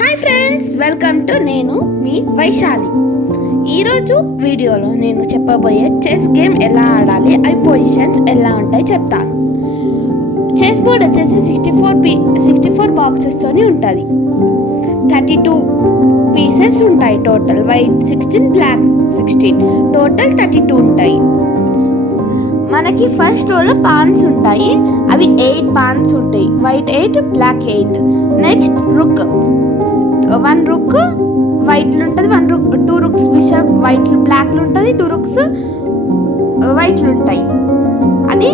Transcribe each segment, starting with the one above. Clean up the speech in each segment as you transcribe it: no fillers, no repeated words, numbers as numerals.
Hi friends, welcome to నేను మీ వైశాలి. ఈరోజు వీడియోలో నేను చెప్పబోయే చెస్ గేమ్ ఎలా ఆడాలి, అవి పొజిషన్స్ ఎలా ఉంటాయి చెప్తాను. చెస్ బోర్డ్ వచ్చేసి 64 బాక్సెస్తోని ఉంటుంది. 32 పీసెస్ ఉంటాయి టోటల్. వైట్ 16, బ్లాక్ 16, టోటల్ 32 ఉంటాయి. మనకి ఫస్ట్ రోలో పాన్స్ ఉంటాయి. అవి 8 పాన్స్ ఉంటాయి. White 8, black 8. Next rook, 1 rook వైట్లు ఉంటుంది, 2 రుక్స్ బిషప్ వైట్లు బ్లాక్లు ఉంటుంది, 2 రుక్స్ వైట్లు ఉంటాయి. అది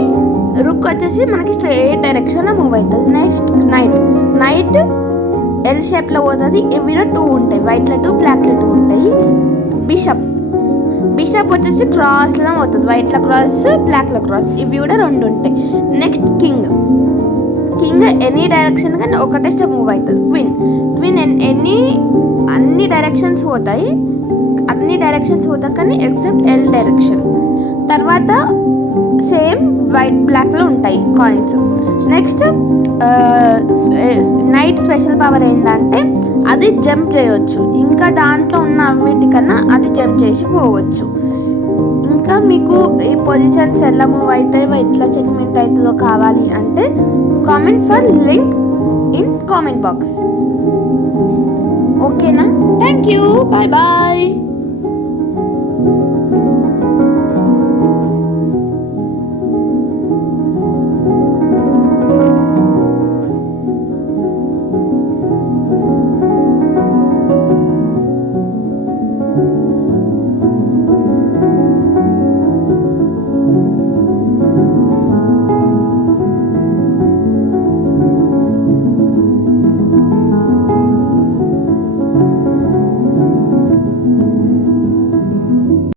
రుక్ వచ్చేసి మనకి స్ట్రైట్ డైరెక్షన్లో మూవ్ అవుతుంది. నెక్స్ట్ నైట్ ఎల్ షేప్లో పోతుంది. ఇవిలో 2 ఉంటాయి, వైట్లో 2, బ్లాక్లో 2 ఉంటాయి. బిషప్ వచ్చేసి క్రాస్లో పోతుంది. వైట్లో క్రాస్, బ్లాక్లో క్రాస్, ఇవి కూడా 2 ఉంటాయి. నెక్స్ట్ కింగ్ ఎనీ డైరెక్షన్ కానీ ఒకటే స్టెప్ మూవ్ అవుతుంది. క్వీన్ అన్ని డైరెక్షన్స్ పోతాయి. కానీ ఎక్సెప్ట్ ఎల్ డైరెక్షన్. తర్వాత సేమ్ వైట్ బ్లాక్లో ఉంటాయి coins. Next night special power ఏంటంటే అది జంప్ చేయవచ్చు. ఇంకా దాంట్లో ఉన్న అన్నిటికన్నా అది జంప్ చేసి పోవచ్చు. ఇంకా మీకు ఈ పొజిషన్స్ ఎలా మూవ్ అవుతాయి, ఎట్లా చెక్మెంట్ అవుతుందో కావాలి అంటే comment for link in comment box. ఓకేనా? Thank you, bye bye.